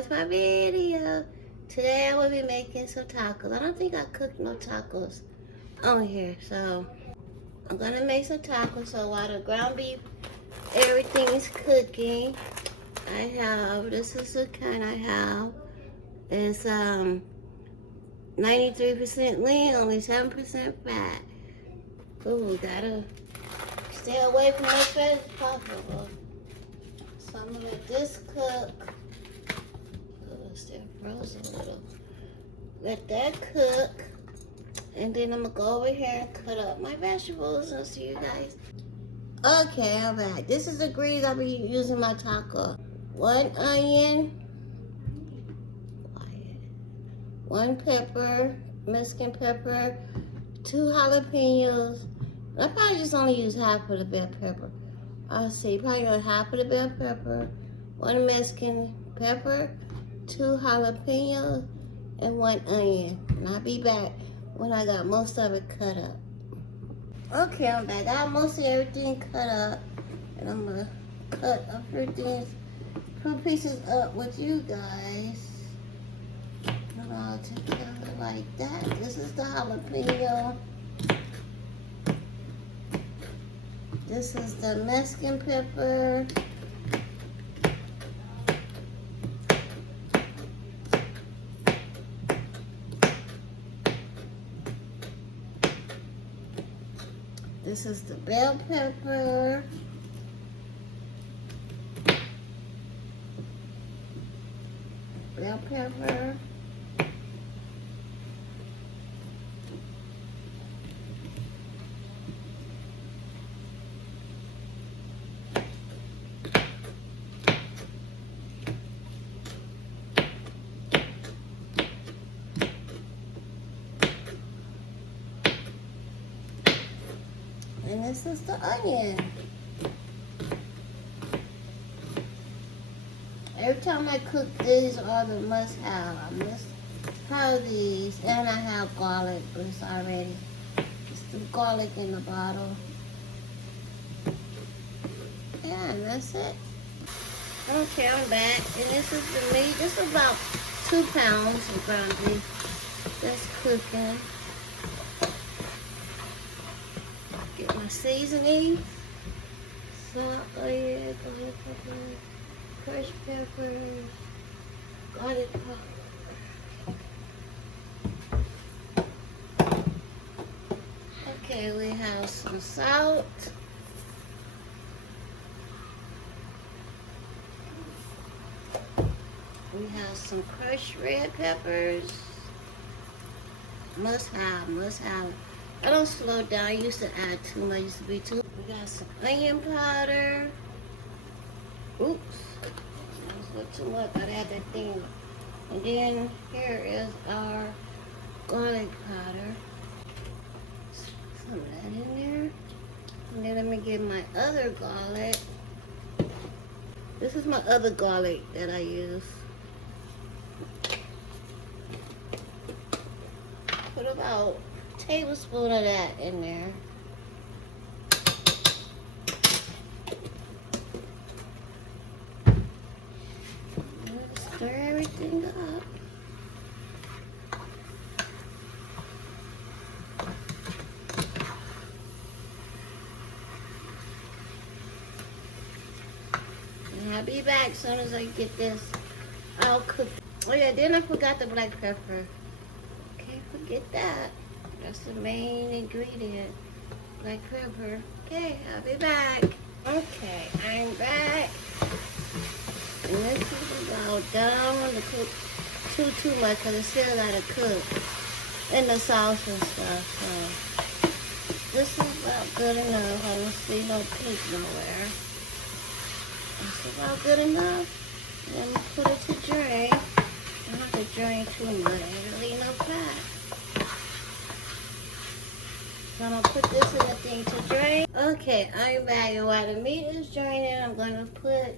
watch my video. Today I will be making some tacos. I don't think I cooked no tacos on here, so I'm gonna make some tacos. So while the ground beef, everything is cooking, I have, this is the kind I have. It's 93% lean, only 7% fat. Ooh, gotta stay away from as fat as possible. So I'm gonna let this cook. Oh, it's still frozen a little. Let that cook. And then I'm gonna go over here and cut up my vegetables. I'll see you guys. Okay, I'm back. This is the grease I'll be using my taco. 1 onion. 1 pepper, Mexican pepper, 2 jalapenos. I probably just only use half of the bell pepper. I'll see, probably got half of the bell pepper, 1 Mexican pepper, 2 jalapenos, and 1 onion. And I'll be back when I got most of it cut up. Okay, I'm back. I got most of everything cut up. And I'm gonna cut a few pieces up with you guys. All together like that. This is the jalapeno. This is the Mexican pepper. This is the bell pepper. Bell pepper. And this is the onion. Every time I cook, these are the must-have. I must have these, and I have garlic, but it's already, it's the garlic in the bottle. Yeah, and that's it. Okay, I'm back, and this is the meat. This is about 2 pounds of ground beef. That's cooking. Get my seasoning, salt, oil, garlic pepper, crushed pepper, garlic powder. Okay, we have some salt. We have some crushed red peppers. Must have. I don't slow down. I used to add too much. Used to be too. We got some onion powder. Oops. That was a little too much. I add that thing. And then here is our garlic powder. Some of that in there. And then let me get my other garlic. This is my other garlic that I use. Put about a tablespoon of that in there. Stir everything up. And I'll be back as soon as I get this all cooked. Oh yeah, then I forgot the black pepper. Can't forget that. That's the main ingredient. Black pepper. Okay, I'll be back. Okay, I'm back. And this is about done. I want to cook too much because it's still got to cook in the sauce and stuff. So this is about good enough. I don't see no pink nowhere. It's about good enough. And then put it to drain. I don't have to drain too much. Ain't really no fat. So I'm going to put this in the thing to drain. Okay, I'm back. And while the meat is draining, I'm going to put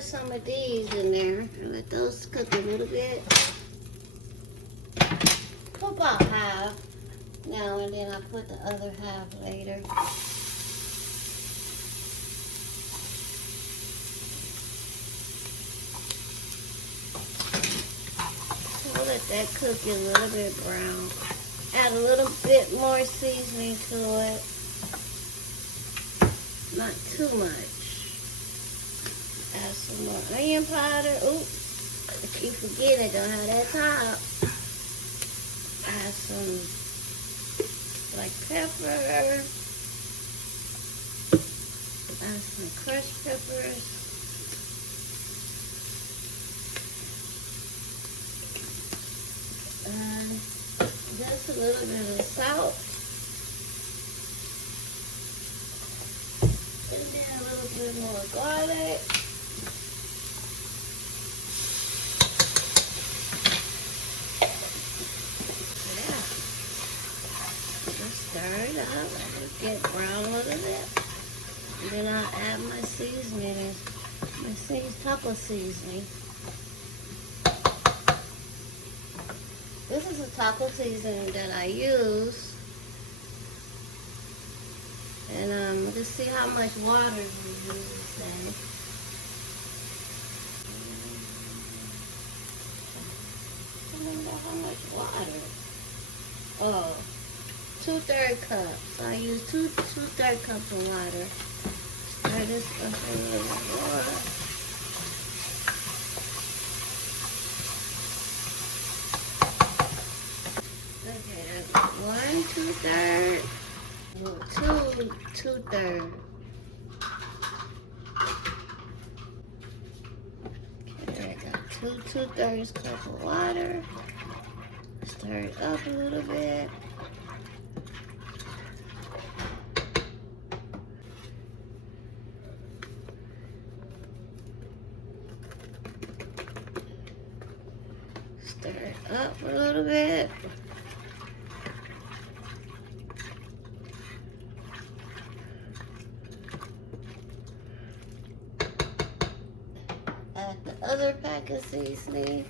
some of these in there and let those cook a little bit. Put about half now, and then I put the other half later. that cookie a little bit brown. Add a little bit more seasoning to it. Not too much. Add some more onion powder. Ooh, I keep forgetting it don't have that top. Add some black pepper. Add some crushed peppers. And just a little bit of salt. And then a little bit more garlic. Yeah. Just stir it up. Let it get brown a little bit. And then I'll add my seasoning, my taco seasoning. This is a taco seasoning that I use. And let's see how much water we use then. I don't know how much water. Oh, 2/3 cup. So I use 2/3 cups of water. Stir this up a little water. Okay, that's 1 2/3. Well, 2 2/3. Okay, I got 2 2/3 cups of water. Stir it up a little bit. Stir it up a little bit. Add the other pack of seasoning.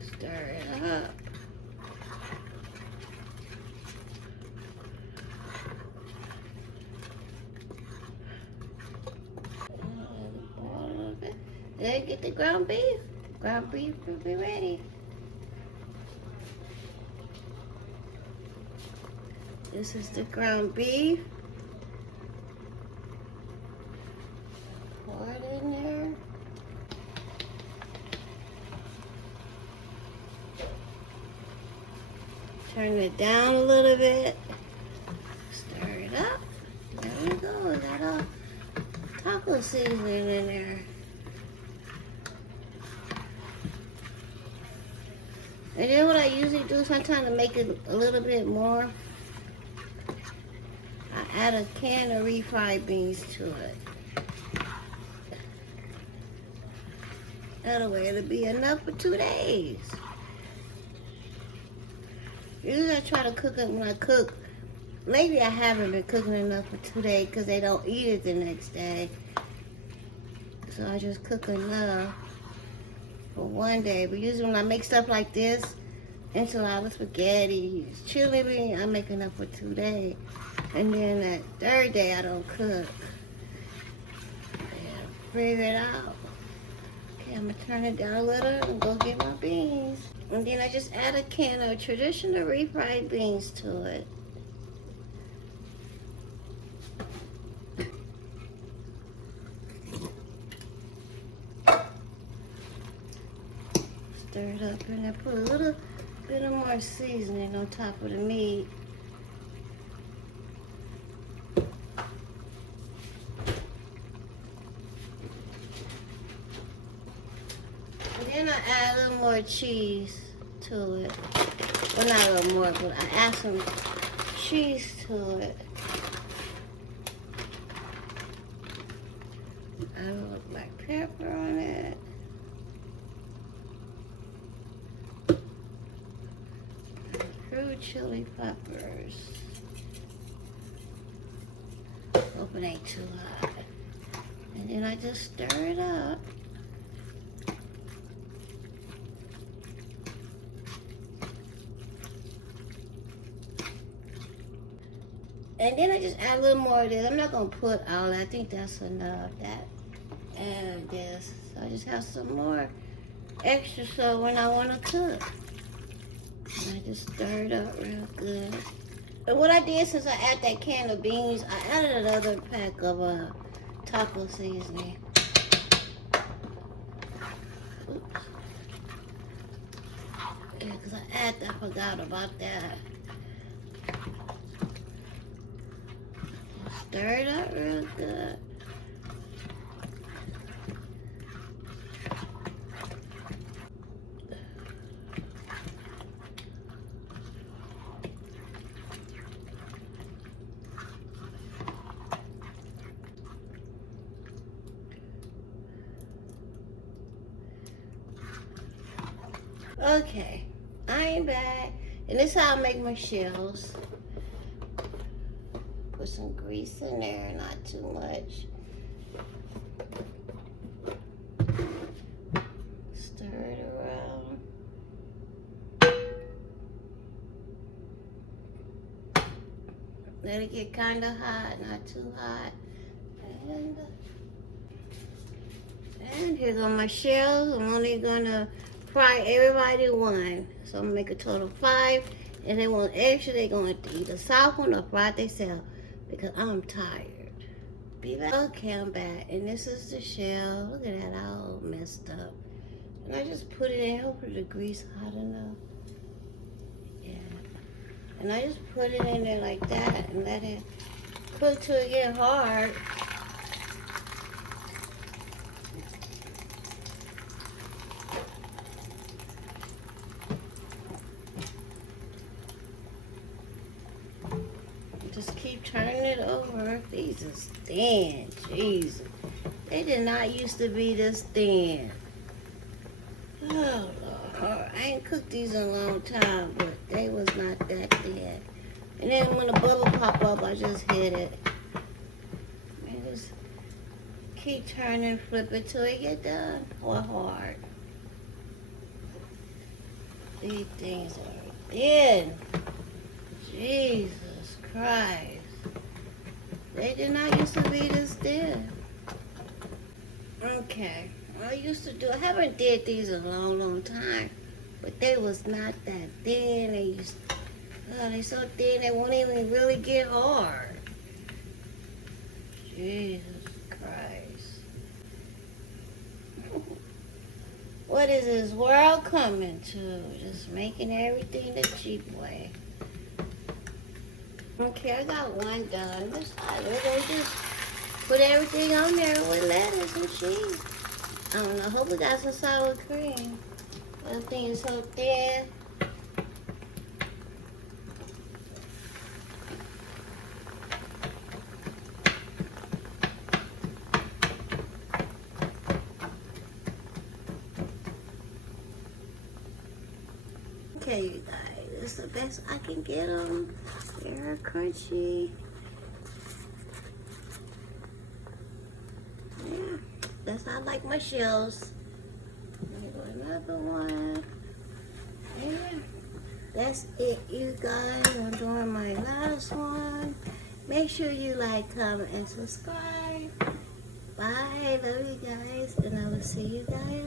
Stir it up. Then get the ground beef. Ground beef will be ready. This is the ground beef. Pour it in there. Turn it down a little bit. Stir it up. There we go. Got a taco seasoning in there. And then what I usually do sometimes to make it a little bit more, I add a can of refried beans to it. That way it'll be enough for 2 days. Usually I try to cook it when I cook. Lately I haven't been cooking enough for 2 days because they don't eat it the next day. So I just cook enough for 1 day. But usually when I make stuff like this, enchiladas, spaghetti, chili bean, I make enough for 2 days. And then that third day I don't cook. And figure it out. Okay, I'm gonna turn it down a little and go get my beans. And then I just add a can of traditional refried beans to it. Stir it up and then put a little bit of more seasoning on top of the meat. And then I add a little more cheese to it. Well, not a little more, but I add some cheese to it. Add a little black pepper on it. Fruit chili peppers. Hope it ain't too hot. And then I just stir it up. And then I just add a little more of this. I'm not going to put all that. I think that's enough. That and this. So I just have some more extra so when I want to cook. And I just stir it up real good. And what I did since I added that can of beans, I added another pack of taco seasoning. Oops. Yeah, because I forgot about that. Stir it up real good. Okay, I'm back. And this is how I make my shells. Put some grease in there, not too much. Stir it around. Let it get kind of hot, not too hot. And here go my shells. I'm only gonna fry everybody one. So I'm gonna make a total of 5. And they want extra, they're going to either soften or fry themselves because I'm tired. Be back. Okay, I'm back. And this is the shell. Look at that, all messed up. And I just put it in. Hopefully the grease hot enough. Yeah. And I just put it in there like that and let it cook till it get hard. Just keep turning it over. These is thin. Jesus. They did not used to be this thin. Oh, Lord. I ain't cooked these in a long time, but they was not that thin. And then when the bubble pop up, I just hit it. And just keep turning, flip it till it get done or hard. These things are thin. Jesus Christ. They did not used to be this thin. Okay. I used to do, I haven't did these in a long, long time. But they was not that thin. They used, oh, they so thin they won't even really get hard. Jesus Christ. What is this world coming to? Just making everything the cheap way. Okay, I got one done. This side, we're gonna just put everything on there with lettuce and cheese. I don't know. Hope we got some sour cream. That thing is so thin. Okay, you guys, this is the best I can get them. They're crunchy. Yeah, that's how I like my shells. Another one. Yeah, that's it, you guys. I'm doing my last one. Make sure you like, comment, and subscribe. Bye. Love you guys, and I will see you guys